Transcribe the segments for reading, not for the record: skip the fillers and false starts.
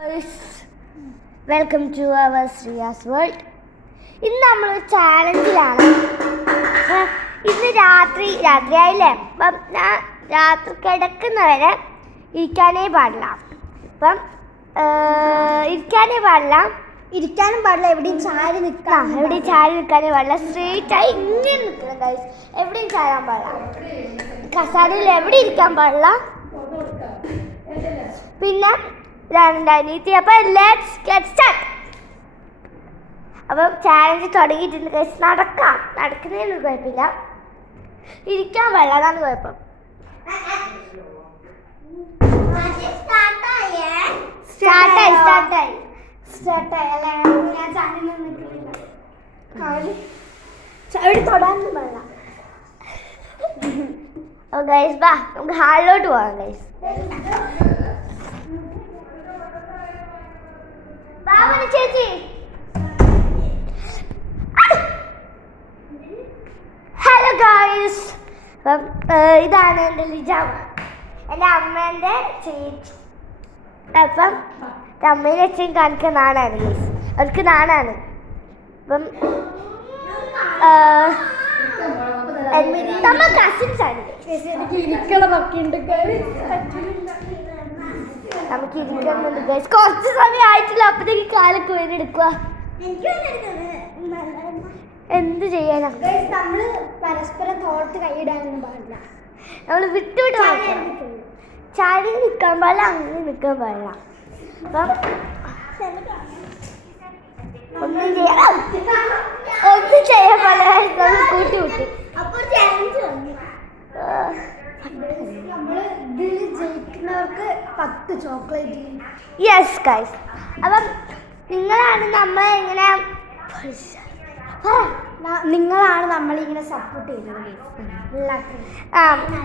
Guys, welcome to our Sriya's World. ഇന്ന് നമ്മളൊരു ചാലഞ്ചിലാണ്. ഇന്ന് രാത്രിയായില്ലേ, അപ്പം ഞാൻ രാത്രി കിടക്കുന്നവരെ ഇരിക്കാനേ പാടില്ല. അപ്പം ഇരിക്കാനും പാടില്ല, എവിടെയും ചാരി നിൽക്കാനേ പാടില്ല. സ്ട്രെയിറ്റായി ഇങ്ങനെ നിൽക്കണം ഗൈസ്. എവിടെയും ചാരാൻ പാടില്ല, കസാരയിൽ എവിടെ ഇരിക്കാൻ പാടില്ല. പിന്നെ രണ്ടാനീതി. അപ്പം ലെറ്റ്സ് ഗെറ്റ് സ്റ്റാർട്ട്. അപ്പം ചാലഞ്ച് തുടങ്ങിയിട്ടുണ്ട് ഗൈസ്. നടക്കുന്നതിനൊരു കുഴപ്പമില്ല, ഇരിക്കാൻ പാടില്ല, അതാണ് കുഴപ്പം. സ്റ്റാർട്ടായി അല്ലേ? ഞാൻ ചാനലിൽ നിൽക്കുന്നില്ല, അവിടെ തൊടാനൊന്നും പാടില്ല. ഗൈസ് ബാ, നമുക്ക് ഹാളിലോട്ട് പോകാം ഗൈസ്. ചേച്ചി ഹലോ ഗൈസ്. അപ്പം ഇതാണ് എൻ്റെ ലിജാമ, എൻ്റെ അമ്മേൻ്റെ ചേച്ചി. അപ്പം അമ്മേൻ്റെ അച്ഛൻ കാണിക്കാൻ നാടാണ് ഗൈസ്, അവർക്ക് നാടാണ്. അപ്പം നമ്മൾ കസിൻസ് ആണ്. നമുക്ക് ഇരിക്കുന്നുണ്ട് ഗൈസ്, കുറച്ച് സമയം ആയിട്ടില്ല, അപ്പത്തേക്ക് കാലൊക്കെ വേനെടുക്കുക. എന്ത് ചെയ്യാനാ ഗൈസ്, നമ്മള് പരസ്പരം തോർത്ത് കൈയിടാനൊന്നും പാടില്ല, നമ്മൾ വിട്ടുവിട്ട് ചാരി നിൽക്കാൻ പാടില്ല, അങ്ങനെ നിൽക്കാൻ പാടില്ല. അപ്പം ഒന്നും ചെയ്യാൻ പാടില്ല, കൂട്ടി വിട്ടു. അപ്പോൾ ചാലഞ്ച് വന്നു, ജയിക്കുന്നവർക്ക് 10 ചോക്ലേറ്റ്. Yes guys. അപ്പം നിങ്ങളാണ് നമ്മളിങ്ങനെ സപ്പോർട്ട് ചെയ്യുന്നത്.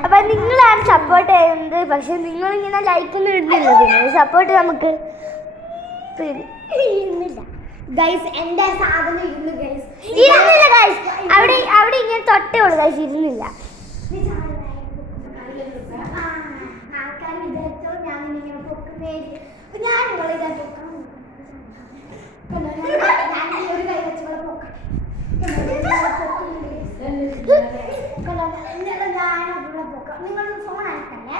അപ്പം നിങ്ങളാണ് സപ്പോർട്ട് ചെയ്യുന്നത്, പക്ഷെ നിങ്ങളിങ്ങനെ ലൈക്കൊന്നും ഇടുന്നില്ല. പിന്നെ സപ്പോർട്ട് നമുക്ക് ഇരുന്നില്ല ഗൈസ്. എൻ്റെ സാധനം ഇരുന്നു ഗൈസ്, ഇരുന്നില്ല ഗൈസ്. അവിടെ ഇങ്ങനെ തൊട്ടേ ഉള്ളു ഗൈസ്, ഇരുന്നില്ല. ആൾക്കാർ വിചാരിച്ചോ ഞാനിങ്ങനെ പൊക്കുന്നേ, ഞാൻ ഒരു കൈ വെച്ച് പൊക്കാം. നിങ്ങൾ ഫോൺ അയക്കല്ലേ,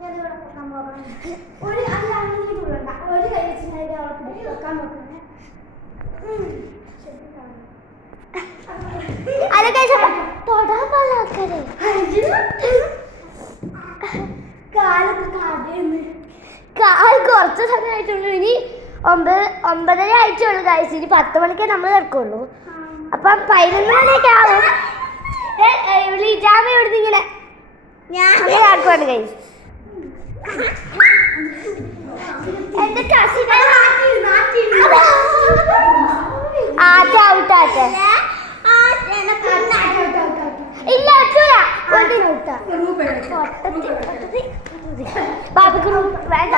ഞാനിവിടെ പൊക്കാൻ പോകണം. ഒരു കൈ വെച്ച് ഞാൻ അവളെ പൊക്കാൻ നോക്കുന്നത്. തൊടാൻ പാടില്ല ആൾക്കാരെ, കാൽ കുറച്ച് സമയമായിട്ടുള്ളൂ. ഇനി 9:30 ആയിട്ടുള്ളൂ ഗൈസ്. ഇനി 10 മണിക്കേ നമ്മൾ കിടക്കുള്ളൂ. അപ്പം 11 മണിയൊക്കെ ആവും. ലിജാമ ഇവിടുന്ന് ഇങ്ങനെ അങ്ങനെ ആക്കുവാണ് ഗൈസ്. എന്റെ കസിൻ ഔട്ടാട്ടെ ഇല്ല, ബാബിക്ക് വേണ്ട.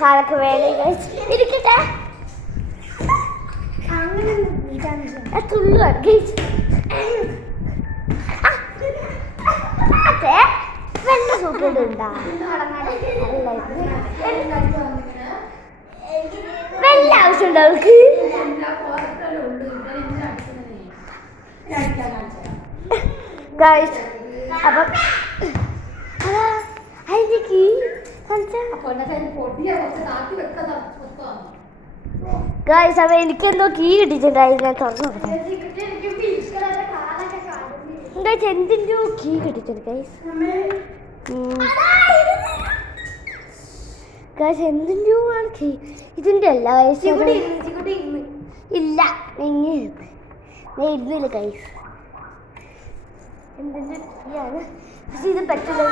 കാലൊക്കെ വേല ഇരിക്കട്ടെ. തുള്ളുവാണ് ഗൈസ്. വെള്ള സൂക്കേടുണ്ടാ, വെള്ള ആവശ്യമുണ്ടോ അവൾക്ക്? ഗൈസ് അപ്പം ഗൈസ് അപ്പം എനിക്കെന്തോ കീ കിട്ടിയിട്ടുണ്ടായിരുന്നു, ഞാൻ തുറന്നു നോക്കട്ടെ. ഗൈസ് എന്തിൻ്റെ കീ കിട്ടിയിട്ടുണ്ട് ഗൈസ്. ഗൈസ് എന്തിൻ്റെ ആണ് കീ? ഇതിൻ്റെ അല്ല ഗൈസ്, ഇല്ല ഇങ്ങനെ ഇരുന്നില്ല ഗൈസ്. എന്തിൻ്റെ കീ ആണ്? പക്ഷെ ഇത് പറ്റില്ല.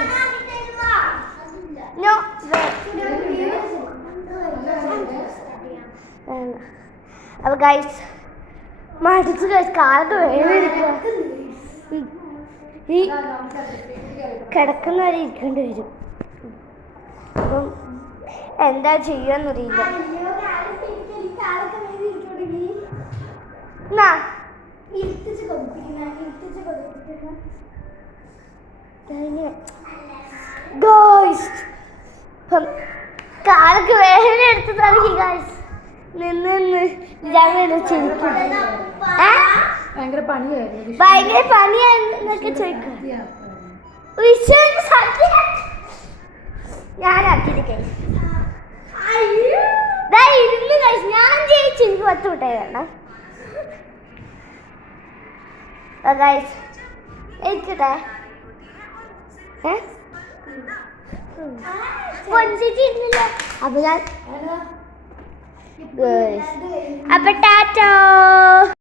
അപ്പൊ ഗൈസ് മടിച്ച് ഗൈസ്, കാലൊക്കെ വേദനിക്കുക. കിടക്കുന്നവരെ ഇരിക്കേണ്ടി വരും. അപ്പം എന്താ ചെയ്യാന്നറിയില്ല. കാലൊക്കെ വേദന എടുത്ത് തുടങ്ങി ഗൈസ്. നിന്ന് ചിരിക്കും. ഭയങ്കര പണിയായിരുന്നു. ഭയങ്കര പണിയാന്നൊക്കെ ചോദിക്കും. ഞാനാക്കിയിട്ട് കഴിച്ചു. ഇരുന്ന് കഴിച്ചു. ഞാൻ ജയിച്ചു. എനിക്ക് 10 മിഠായി വേണം ഗൈസ്. എനിക്കട്ടെ പൊഞ്ചിട്ടിരുന്നില്ല. അപ്പൊ ഞാൻ അപ്പൊ ടാറ്റോ.